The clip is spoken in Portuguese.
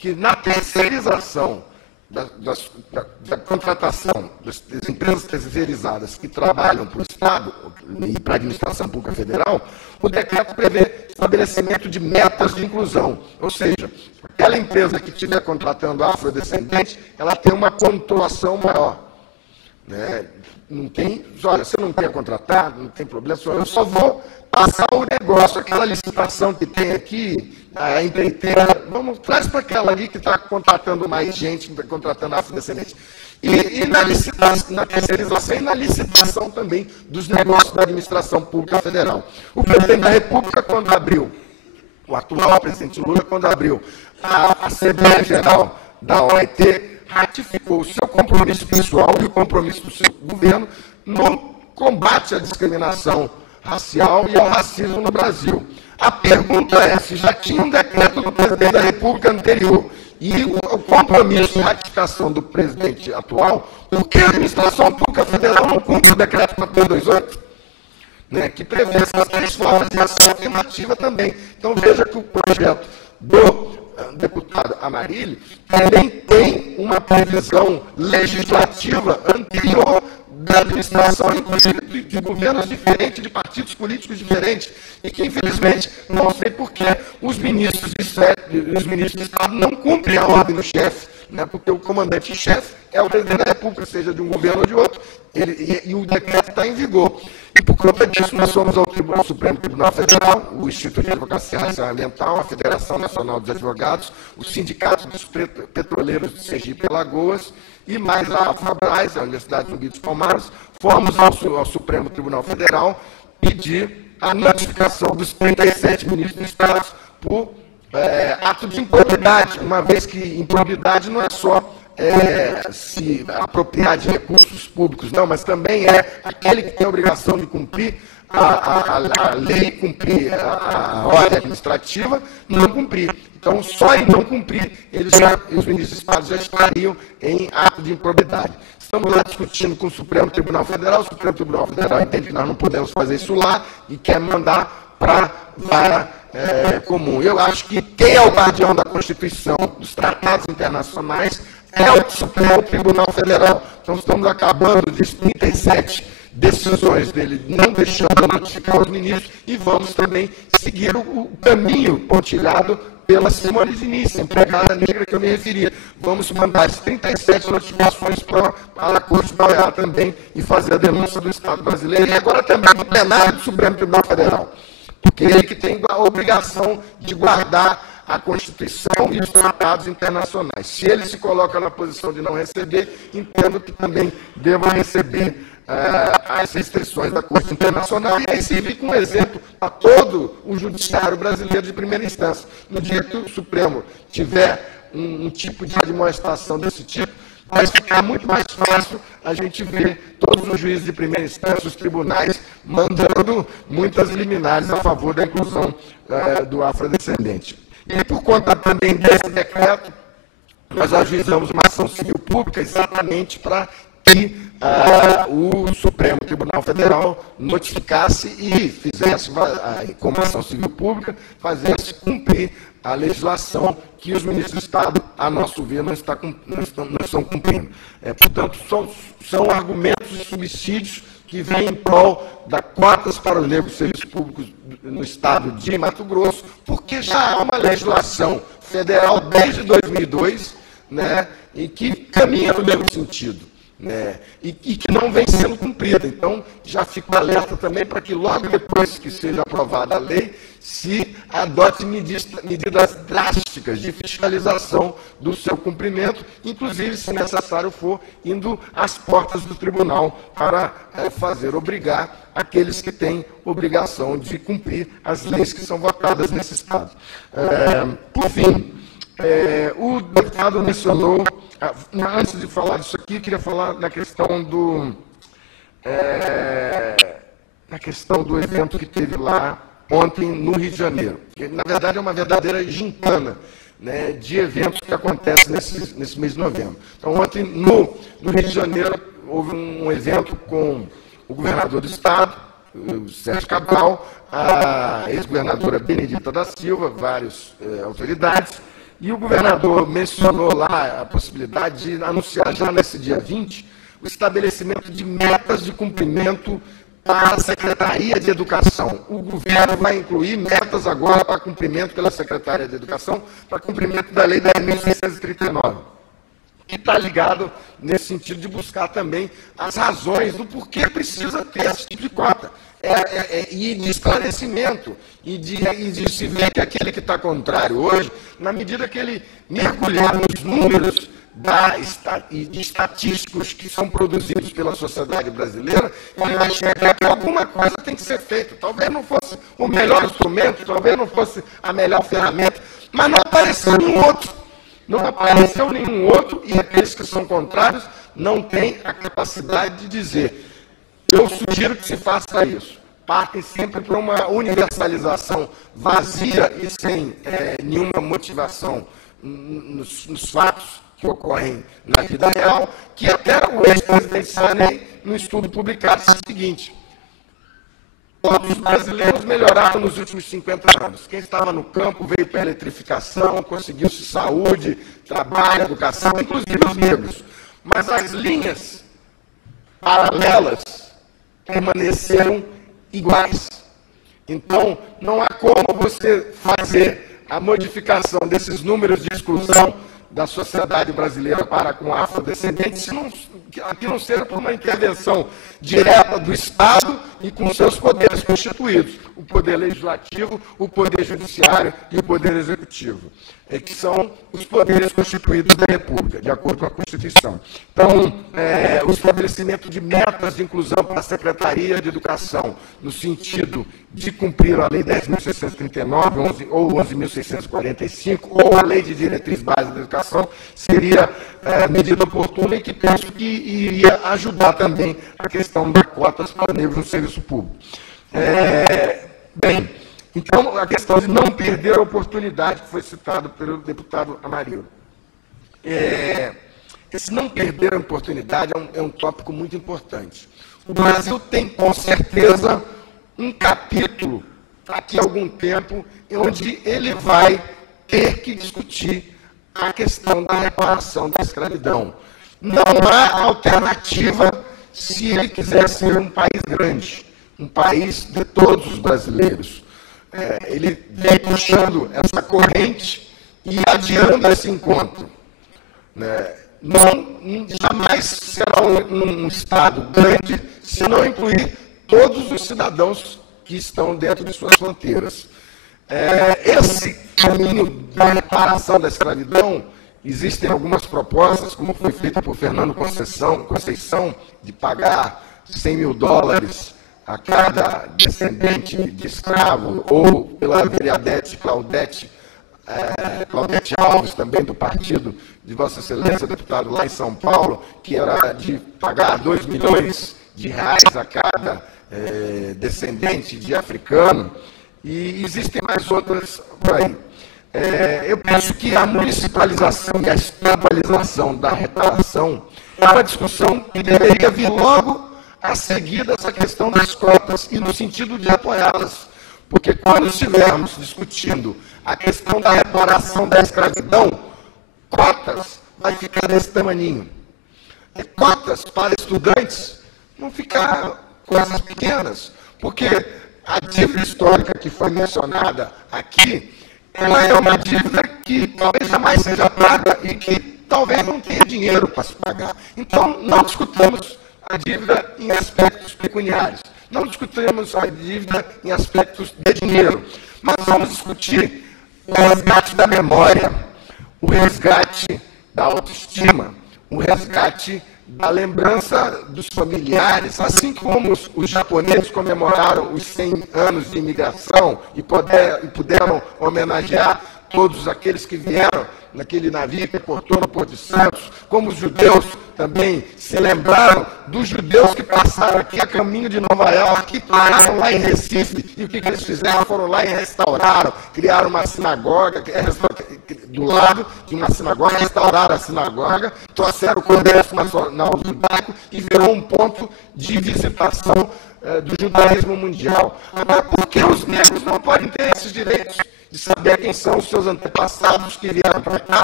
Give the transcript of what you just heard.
que na terceirização da contratação das empresas terceirizadas que trabalham para o Estado e para a administração pública federal, o decreto prevê estabelecimento de metas de inclusão, ou seja, aquela empresa que estiver contratando afrodescendente, ela tem uma pontuação maior. Né? Não tem, olha, você não quer contratar, não tem problema, eu só vou passar o negócio, aquela licitação que tem aqui, a empreiteira, traz para aquela ali que está contratando mais gente, contratando afrodescendente. E na licitação, na terceirização e na licitação também dos negócios da administração pública federal. O presidente da República, quando abriu, o atual presidente Lula, quando abriu a Assembleia Geral da OIT, ratificou o seu compromisso pessoal e o compromisso do seu governo no combate à discriminação racial e ao racismo no Brasil. A pergunta é se já tinha um decreto do presidente da República anterior e o compromisso de ratificação do presidente atual, por que a administração pública federal não cumpre o decreto 428? Né, que prevê essas três formas de ação afirmativa também. Então, veja que o projeto do deputado Amarilli também tem uma previsão legislativa anterior da administração, inclusive de governos diferentes, de partidos políticos diferentes, e que, infelizmente, não sei por que os ministros de Estado não cumprem a ordem do chefe, né, porque o comandante-chefe é o presidente da República, seja de um governo ou de outro, e o decreto está em vigor. E por conta disso, nós somos ao Supremo Tribunal Federal, o Instituto de Advocacia Racial Ambiental, a Federação Nacional dos Advogados, o Sindicato dos Petroleiros de Sergipe e Alagoas, e mais a FABRAS, a Universidade de Zumbi dos Palmares, fomos ao Supremo Tribunal Federal pedir a notificação dos 37 ministros do Estado por ato de improbidade, uma vez que improbidade não é só se apropriar de recursos públicos, não, mas também é aquele que tem a obrigação de cumprir a lei, cumprir a ordem administrativa, não cumprir. Então, só em não cumprir, os ministros do Estado já estariam em ato de improbidade. Estamos lá discutindo com o Supremo Tribunal Federal, o Supremo Tribunal Federal entende que nós não podemos fazer isso lá e quer mandar para a vara comum. Eu acho que quem é o guardião da Constituição, dos tratados internacionais, é o Supremo Tribunal Federal. Então, estamos acabando de 37 decisões dele, não deixando notificar os ministros, e vamos também seguir o caminho pontilhado pela Simone Diniz, empregada negra que eu me referia. Vamos mandar as 37 notificações para a Corte da OEA também e fazer a denúncia do Estado brasileiro, e agora também no plenário do Supremo Tribunal Federal, porque ele que tem a obrigação de guardar a Constituição e os tratados internacionais. Se ele se coloca na posição de não receber, entendo que também deva receber as restrições da Corte Internacional, e aí se fica um exemplo a todo o judiciário brasileiro de primeira instância. No dia que o Supremo tiver um tipo de admoestação desse tipo, vai ficar muito mais fácil a gente ver todos os juízes de primeira instância, os tribunais, mandando muitas liminares a favor da inclusão do afrodescendente. E por conta também desse decreto, nós ajuizamos uma ação civil pública exatamente para que o Supremo Tribunal Federal notificasse e fizesse, como ação civil pública, fizesse cumprir a legislação que os ministros do Estado, a nosso ver, não estão cumprindo. Portanto, são argumentos e subsídios que vêm em prol da cotas para os negros serviços públicos no Estado de Mato Grosso, porque já há uma legislação federal desde 2002, né, e que caminha no mesmo sentido. E que não vem sendo cumprida. Então, já fico alerta também para que logo depois que seja aprovada a lei, se adote medidas drásticas de fiscalização do seu cumprimento, inclusive, se necessário for, indo às portas do tribunal para obrigar aqueles que têm obrigação de cumprir as leis que são votadas nesse Estado. Por fim, o deputado mencionou, antes de falar disso aqui, eu queria falar na questão do evento que teve lá ontem no Rio de Janeiro, que na verdade é uma verdadeira gincana, né, de eventos que acontecem nesse mês de novembro. Então, ontem no Rio de Janeiro houve um evento com o governador do Estado, o Sérgio Cabral, a ex-governadora Benedita da Silva, várias autoridades, E o governador mencionou lá a possibilidade de anunciar já nesse dia 20 o estabelecimento de metas de cumprimento para a Secretaria de Educação. O governo vai incluir metas agora para cumprimento pela Secretaria de Educação, para cumprimento da Lei 10.639, que está ligado nesse sentido de buscar também as razões do porquê precisa ter esse tipo de cota. E de esclarecimento, e de se ver que aquele que está contrário hoje, na medida que ele mergulhar nos números de estatísticos que são produzidos pela sociedade brasileira, ele vai enxergar que alguma coisa tem que ser feita. Talvez não fosse o melhor instrumento, talvez não fosse a melhor ferramenta, mas não apareceu nenhum outro. Não apareceu nenhum outro, e aqueles que são contrários não têm a capacidade de dizer: eu sugiro que se faça isso. Partem sempre para uma universalização vazia e sem nenhuma motivação nos fatos que ocorrem na vida real, que até o ex-presidente Sarney, no estudo publicado, disse o seguinte: todos os brasileiros melhoraram nos últimos 50 anos. Quem estava no campo veio para a eletrificação, conseguiu-se saúde, trabalho, educação, inclusive os negros. Mas as linhas paralelas permaneceram iguais. Então, não há como você fazer a modificação desses números de exclusão da sociedade brasileira para com afrodescendentes, que não seja por uma intervenção direta do Estado e com seus poderes constituídos, o poder legislativo, o poder judiciário e o poder executivo, que são os poderes constituídos da República, de acordo com a Constituição. Então, o estabelecimento de metas de inclusão para a Secretaria de Educação, no sentido de cumprir a Lei 10.639 ou 11.645, ou a Lei de Diretriz Básica da Educação, seria medida oportuna e que penso que iria ajudar também a questão das cotas para negros no serviço público. Bem, então, a questão de não perder a oportunidade, que foi citado pelo deputado Amarildo. Esse não perder a oportunidade é um tópico muito importante. O Brasil tem, com certeza, um capítulo, daqui a algum tempo, onde ele vai ter que discutir a questão da reparação da escravidão. Não há alternativa se ele quiser ser um país grande, um país de todos os brasileiros. Ele vem puxando essa corrente e adiando esse encontro. Jamais será um Estado grande se não incluir todos os cidadãos que estão dentro de suas fronteiras. Esse caminho da reparação da escravidão, existem algumas propostas, como foi feita por Fernando Conceição, de pagar $100 mil a cada descendente de escravo, ou pela vereadete Claudete Alves, também do partido de Vossa Excelência, deputado lá em São Paulo, que era de pagar R$2 milhões a cada descendente de africano, e existem mais outras por aí. Eu penso que a municipalização e a estadualização da reparação é uma discussão que deveria vir logo a seguir dessa questão das cotas e no sentido de apoiá-las. Porque quando estivermos discutindo a questão da reparação da escravidão, cotas vai ficar desse tamaninho. Cotas para estudantes não ficar coisas pequenas, porque a dívida histórica que foi mencionada aqui, ela é uma dívida que talvez jamais seja paga e que talvez não tenha dinheiro para se pagar. Então, não discutamos a dívida em aspectos pecuniários, não discutimos a dívida em aspectos de dinheiro, mas vamos discutir o resgate da memória, o resgate da autoestima, o resgate da lembrança dos familiares, assim como os japoneses comemoraram os 100 anos de imigração e puderam homenagear todos aqueles que vieram naquele navio que portou no Porto de Santos, como os judeus também se lembraram dos judeus que passaram aqui a caminho de Nova York, que pararam lá em Recife, e o que eles fizeram? Foram lá e restauraram, criaram uma sinagoga, do lado de uma sinagoga, restauraram a sinagoga, trouxeram o Congresso Nacional Judaico e virou um ponto de visitação do judaísmo mundial. Agora, por que os negros não podem ter esses direitos? de saber quem são os seus antepassados que vieram para cá,